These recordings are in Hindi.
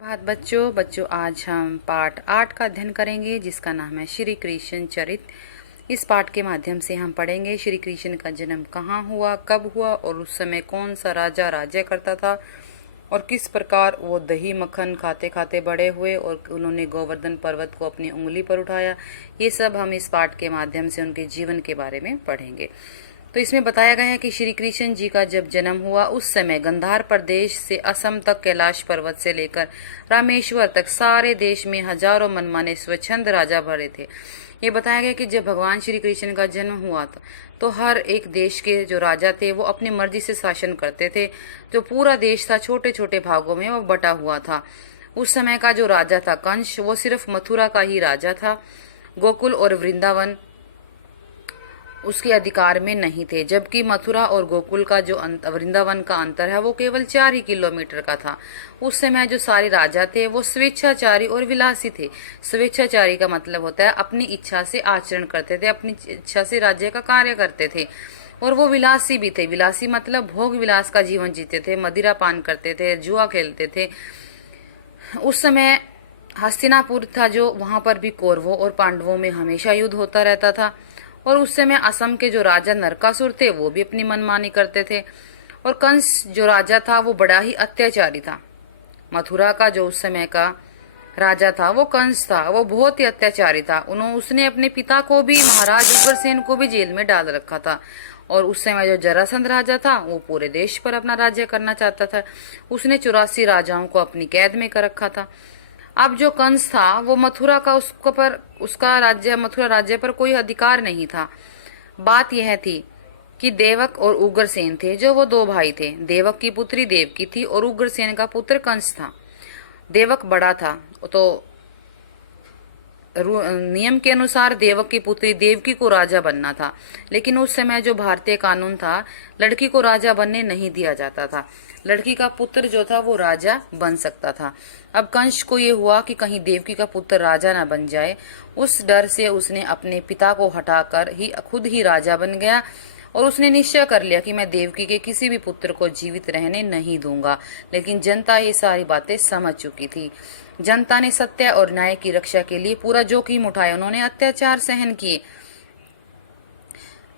प्रभात बच्चों आज हम पाठ 8 का अध्ययन करेंगे जिसका नाम है श्री कृष्ण चरित। इस पाठ के माध्यम से हम पढ़ेंगे श्री कृष्ण का जन्म कहाँ हुआ, कब हुआ और उस समय कौन सा राजा राज्य करता था और किस प्रकार वो दही मक्खन खाते खाते बड़े हुए और उन्होंने गोवर्धन पर्वत को अपनी उंगली पर उठाया। ये सब हम इस पाठ के माध्यम से उनके जीवन के बारे में पढ़ेंगे। तो इसमें बताया गया है कि श्री कृष्ण जी का जब जन्म हुआ उस समय गंधार प्रदेश से असम तक कैलाश पर्वत से लेकर रामेश्वर तक सारे देश में हजारों मनमाने स्वच्छंद राजा भरे थे। ये बताया गया कि जब भगवान श्री कृष्ण का जन्म हुआ था तो हर एक देश के जो राजा थे वो अपनी मर्जी से शासन करते थे। जो पूरा देश था छोटे छोटे भागों में वो बटा हुआ था। उस समय का जो राजा था कंस, वो सिर्फ मथुरा का ही राजा था। गोकुल और वृंदावन उसके अधिकार में नहीं थे, जबकि मथुरा और गोकुल का जो वृंदावन का अंतर है वो केवल 4 ही किलोमीटर का था। उस समय जो सारे राजा थे वो स्वेच्छाचारी और विलासी थे। स्वेच्छाचारी का मतलब होता है अपनी इच्छा से आचरण करते थे, अपनी इच्छा से राज्य का कार्य करते थे। और वो विलासी भी थे। विलासी मतलब भोग विलास का जीवन जीते थे, मदिरा पान करते थे, जुआ खेलते थे। उस समय हस्तिनापुर था जो, वहां पर भी कौरवों और पांडवों में हमेशा युद्ध होता रहता था। और उस समय असम के जो राजा नरकासुर थे वो भी अपनी मनमानी करते थे। और कंस जो राजा था वो बड़ा ही अत्याचारी था। मथुरा का जो उस समय का राजा था वो कंस था, वो बहुत ही अत्याचारी था। उसने अपने पिता को भी, महाराज उग्रसेन को भी जेल में डाल रखा था। और उस समय जो जरासंध राजा था वो पूरे देश पर अपना राज्य करना चाहता था। उसने 84 राजाओं को अपनी कैद में कर रखा था। अब जो कंस था वो मथुरा का उसका राज्य, मथुरा राज्य पर कोई अधिकार नहीं था। बात यह थी कि देवक और उग्रसेन थे जो वो 2 भाई थे। देवक की पुत्री देवकी थी और उग्रसेन का पुत्र कंस था। देवक बड़ा था तो नियम के अनुसार देवक की पुत्री देवकी को राजा बनना था, लेकिन उस समय जो भारतीय कानून था लड़की को राजा बनने नहीं दिया जाता था। लड़की का पुत्र जो था वो राजा बन सकता था। अब कंस को ये हुआ कि कहीं देवकी का पुत्र राजा ना बन जाए। उस डर से उसने अपने पिता को हटाकर ही खुद ही राजा बन गया। और उसने निश्चय कर लिया कि मैं देवकी के किसी भी पुत्र को जीवित रहने नहीं दूंगा। लेकिन जनता ये सारी बातें समझ चुकी थी। जनता ने सत्य और न्याय की रक्षा के लिए पूरा जोखिम उठाया। उन्होंने अत्याचार सहन किए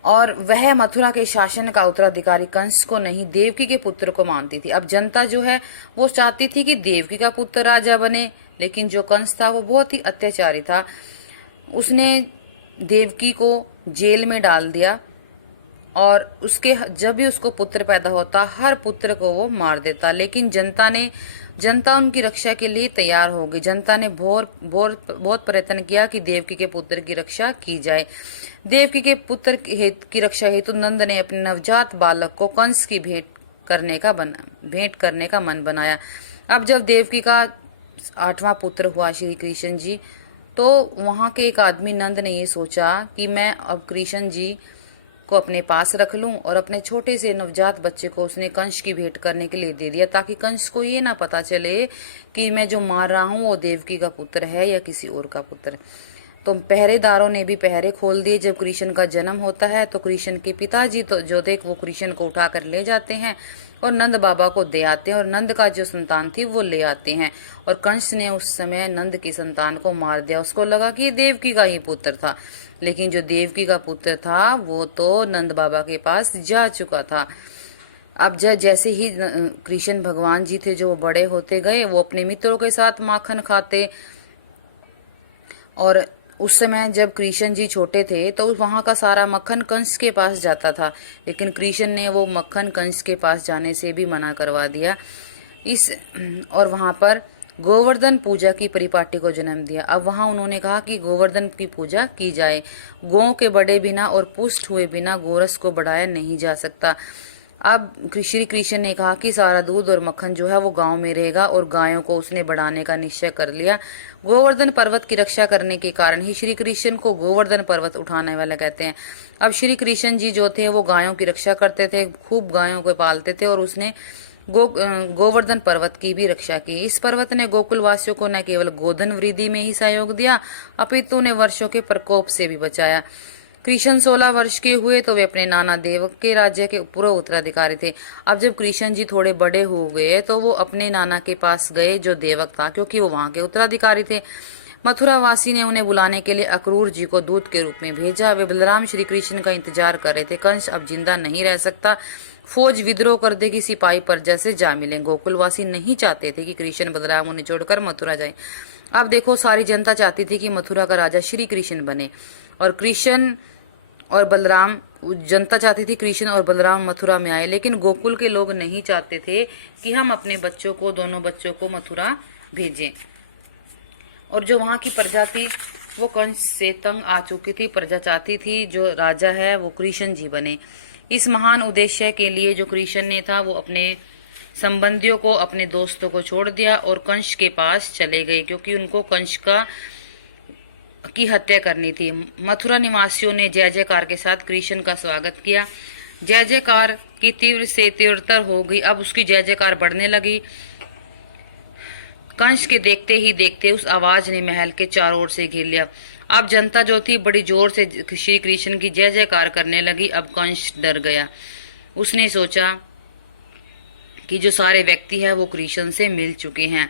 और वह मथुरा के शासन का उत्तराधिकारी कंस को नहीं, देवकी के पुत्र को मानती थी। अब जनता जो है वो चाहती थी कि देवकी का पुत्र राजा बने, लेकिन जो कंस था वो बहुत ही अत्याचारी था। उसने देवकी को जेल में डाल दिया और उसके जब भी उसको पुत्र पैदा होता हर पुत्र को वो मार देता। लेकिन जनता उनकी रक्षा के लिए तैयार हो गई। जनता ने बहुत प्रयत्न किया कि देवकी के पुत्र की रक्षा की जाए। देवकी के पुत्र की रक्षा हेतु नंद ने अपने नवजात बालक को कंस की भेंट करने का मन बनाया। अब जब देवकी का 8वां पुत्र हुआ श्री कृष्ण जी, तो वहां के एक आदमी नंद ने ये सोचा कि मैं अब कृष्ण जी को अपने पास रख लूं, और अपने छोटे से नवजात बच्चे को उसने कंस की भेंट करने के लिए दे दिया, ताकि कंस को ये ना पता चले कि मैं जो मार रहा हूं वो देवकी का पुत्र है या किसी और का पुत्र। तो पहरेदारों ने भी पहरे खोल दिए। जब कृष्ण का जन्म होता है तो कृष्ण के पिताजी तो जो देख वो कृष्ण को उठाकर ले जाते हैं और नंद बाबा को दे आते हैं, और नंद का जो संतान थी वो ले आते हैं। और कंस ने उस समय नंद की संतान को मार दिया। उसको लगा कि ये देवकी का ही पुत्र था, लेकिन जो देवकी का पुत्र था वो तो नंद बाबा के पास जा चुका था। अब जैसे ही कृष्ण भगवान जी थे जो वो बड़े होते गए, वो अपने मित्रों के साथ माखन खाते। और उस समय जब कृष्ण जी छोटे थे तो वहां का सारा मक्खन कंस के पास जाता था, लेकिन कृष्ण ने वो मक्खन कंस के पास जाने से भी मना करवा दिया। और वहां पर गोवर्धन पूजा की परिपाटी को जन्म दिया। अब वहां उन्होंने कहा कि गोवर्धन की पूजा की जाए। गौ के बड़े बिना और पुष्ट हुए बिना गोरस को बढ़ाया नहीं जा सकता। अब श्री कृष्ण ने कहा कि सारा दूध और मक्खन जो है वो गांव में रहेगा, और गायों को उसने बढ़ाने का निश्चय कर लिया। गोवर्धन पर्वत की रक्षा करने के कारण ही श्री कृष्ण को गोवर्धन पर्वत उठाने वाला कहते हैं। अब श्री कृष्ण जी जो थे वो गायों की रक्षा करते थे, खूब गायों को पालते थे, और उसने गोवर्धन पर्वत की भी रक्षा की। इस पर्वत ने गोकुल वासियों को न केवल गोधन वृद्धि में ही सहयोग दिया, अपितु ने वर्षों के प्रकोप से भी बचाया। कृष्ण 16 वर्ष के हुए तो वे अपने नाना देवक के राज्य के पूर्व उत्तराधिकारी थे। अब जब कृष्ण जी थोड़े बड़े हो गए तो वो अपने नाना के पास गए जो देवक था, क्योंकि वो वहां के उत्तराधिकारी थे। मथुरावासी ने उन्हें बुलाने के लिए अक्रूर जी को दूत के रूप में भेजा। वे बलराम श्री कृष्ण का इंतजार कर रहे थे। कंस अब जिंदा नहीं रह सकता, फौज विद्रोह कर देगी, सिपाही प्रजा से जा मिले। गोकुलवासी नहीं चाहते थे कि कृष्ण बलराम उन्हें छोड़कर मथुरा जाए। अब देखो, सारी जनता चाहती थी कि मथुरा का राजा श्री कृष्ण बने, और कृष्ण और बलराम, जनता चाहती थी कृष्ण और बलराम मथुरा में आए, लेकिन गोकुल के लोग नहीं चाहते थे कि हम अपने बच्चों को, दोनों बच्चों को मथुरा भेजें। और जो वहां की प्रजा थी वो कंस से तंग आ चुकी थी। प्रजा चाहती थी जो राजा है वो कृष्ण जी बने। इस महान उद्देश्य के लिए जो कृष्ण ने था वो अपने संबंधियों को, अपने दोस्तों को छोड़ दिया और कंस के पास चले गए, क्योंकि उनको कंस की हत्या करनी थी। मथुरा निवासियों ने जय जयकार के साथ कृष्ण का स्वागत किया। जय जयकार की तीव्र से तीव्रतर हो गई। अब उसकी जय जयकार बढ़ने लगी। कंस के देखते ही देखते उस आवाज ने महल के चारों ओर से घेर लिया। अब जनता जो थी बड़ी जोर से श्री कृष्ण की जय जयकार करने लगी। अब कंस डर गया। उसने सोचा कि जो सारे व्यक्ति है वो कृष्ण से मिल चुके हैं।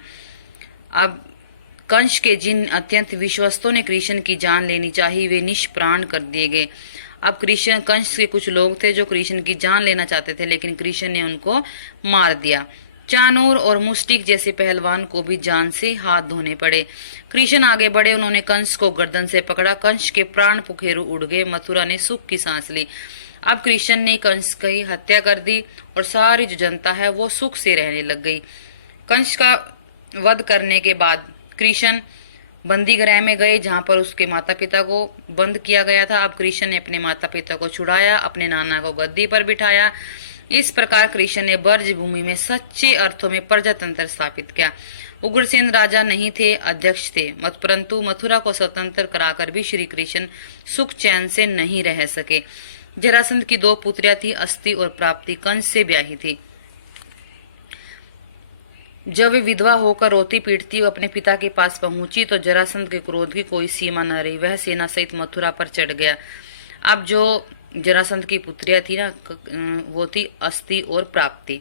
अब कंस के जिन अत्यंत विश्वस्तों ने कृष्ण की जान लेनी चाहिए वे निष्प्राण कर दिए गए। अब कंस के कुछ लोग थे जो कृष्ण की जान लेना चाहते थे, लेकिन कृष्ण ने उनको मार दिया। चानूर और मुस्टिक जैसे पहलवान को भी जान से हाथ धोने पड़े। कृष्ण आगे बढ़े, उन्होंने कंस को गर्दन से पकड़ा। कंस के प्राण पुखेरु उड़ गए। मथुरा ने सुख की सांस ली। अब कृष्ण ने कंस की हत्या कर दी और सारी जो जनता है वो सुख से रहने लग गई। कंस का वध करने के बाद कृष्ण बंदी गृह में गए, जहां पर उसके माता पिता को बंद किया गया था। अब कृष्ण ने अपने माता पिता को छुड़ाया, अपने नाना को गद्दी पर बिठाया। इस प्रकार कृष्ण ने ब्रज भूमि में सच्चे अर्थों में प्रजातंत्र स्थापित किया। उग्रसेन राजा नहीं थे, अध्यक्ष थे, परंतु मथुरा को स्वतंत्र कराकर भी श्री कृष्ण सुख चैन से नहीं रह सके। जरासंध की 2 पुत्रियां थी, अस्ति और प्राप्ति, कंस से ब्याही थी। जब वे विधवा होकर रोती पीटती अपने पिता के पास पहुंची तो जरासंध के क्रोध की कोई सीमा न रही। वह सेना सहित मथुरा पर चढ़ गया। अब जो जरासंध की पुत्रियां थी ना, वो थी अस्ति और प्राप्ति,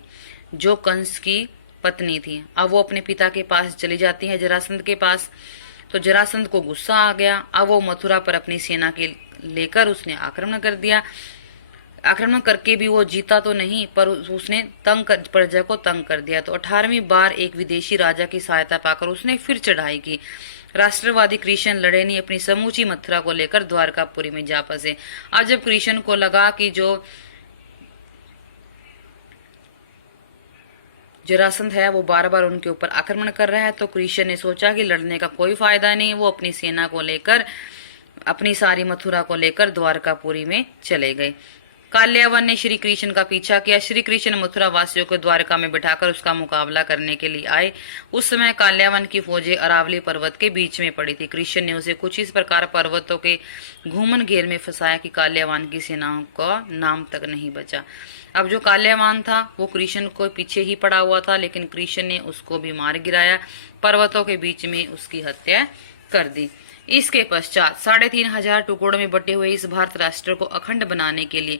जो कंस की पत्नी थी। अब वो अपने पिता के पास चली जाती है, जरासंध के पास। तो जरासंध को गुस्सा आ गया। अब वो मथुरा पर अपनी सेना के लेकर उसने आक्रमण कर दिया। आक्रमण करके भी वो जीता तो नहीं, पर उसने प्रजा को तंग कर दिया। तो 18वीं बार एक विदेशी राजा की सहायता पाकर उसने फिर चढ़ाई की। राष्ट्रवादी कृष्ण लड़े नहीं, अपनी समूची मथुरा को लेकर द्वारकापुरी में जा फंसे। अब जब कृष्ण को लगा कि जो जरासंध है वो बार बार उनके ऊपर आक्रमण कर रहा है, तो कृष्ण ने सोचा कि लड़ने का कोई फायदा नहीं। वो अपनी सेना को लेकर, अपनी सारी मथुरा को लेकर द्वारकापुरी में चले गए। काल्यावन ने श्री कृष्ण का पीछा किया। श्री कृष्ण मथुरा वासियों को द्वारका में बिठाकर उसका मुकाबला करने के लिए आए। उस समय काल्यावन की फौजें अरावली पर्वत के बीच में पड़ी थी। कृष्ण ने उसे कुछ इस प्रकार पर्वतों के घूमन घेर में फंसाया कि काल्यावन की सेनाओं का नाम तक नहीं बचा। अब जो काल्यावान था वो कृष्ण को पीछे ही पड़ा हुआ था, लेकिन कृष्ण ने उसको भी मार गिराया, पर्वतों के बीच में उसकी हत्या कर दी। इसके पश्चात 3500 टुकड़ों में बटे हुए इस भारत राष्ट्र को अखंड बनाने के लिए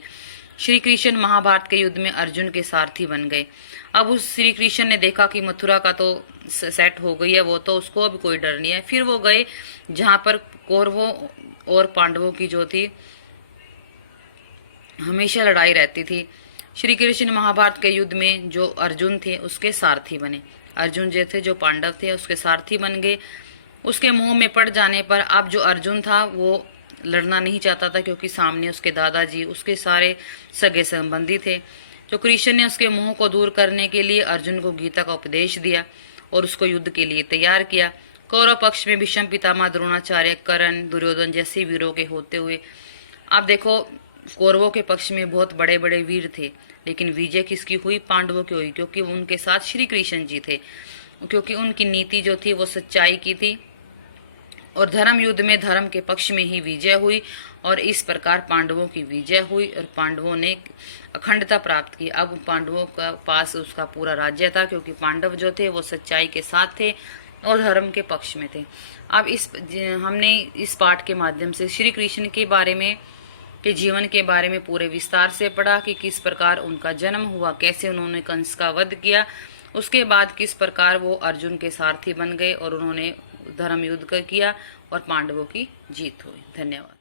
श्री कृष्ण महाभारत के युद्ध में अर्जुन के सारथी बन गए। अब उस श्री कृष्ण ने देखा कि मथुरा का तो सेट हो गई है, वो तो उसको अभी कोई डर नहीं है। फिर वो गए जहां पर कौरवों और पांडवों की जो थी हमेशा लड़ाई रहती थी। श्री कृष्ण महाभारत के युद्ध में जो अर्जुन थे उसके सारथी बने। अर्जुन जो थे, जो पांडव थे, उसके सारथी बन गए। उसके मुंह में पड़ जाने पर अब जो अर्जुन था वो लड़ना नहीं चाहता था, क्योंकि सामने उसके दादाजी, उसके सारे सगे संबंधी थे। तो कृष्ण ने उसके मुंह को दूर करने के लिए अर्जुन को गीता का उपदेश दिया और उसको युद्ध के लिए तैयार किया। कौरव पक्ष में भीष्म पितामह, द्रोणाचार्य, कर्ण, दुर्योधन जैसे वीरों के होते हुए अब देखो कौरवों के पक्ष में बहुत बड़े बड़े वीर थे, लेकिन विजय किसकी हुई? पांडवों की हुई, क्योंकि उनके साथ श्री कृष्ण जी थे, क्योंकि उनकी नीति जो थी वो सच्चाई की थी और धर्म युद्ध में धर्म के पक्ष में ही विजय हुई। और इस प्रकार पांडवों की विजय हुई और पांडवों ने अखंडता प्राप्त की। अब पांडवों का पास उसका पूरा राज्य था, क्योंकि पांडव जो थे वो सच्चाई के साथ थे और धर्म के पक्ष में थे। अब हमने इस पाठ के माध्यम से श्री कृष्ण के बारे में के जीवन के बारे में पूरे विस्तार से पढ़ा कि किस प्रकार उनका जन्म हुआ, कैसे उन्होंने कंस का वध किया, उसके बाद किस प्रकार वो अर्जुन के सारथी बन गए और उन्होंने धर्म युद्ध किया और पांडवों की जीत हुई। धन्यवाद।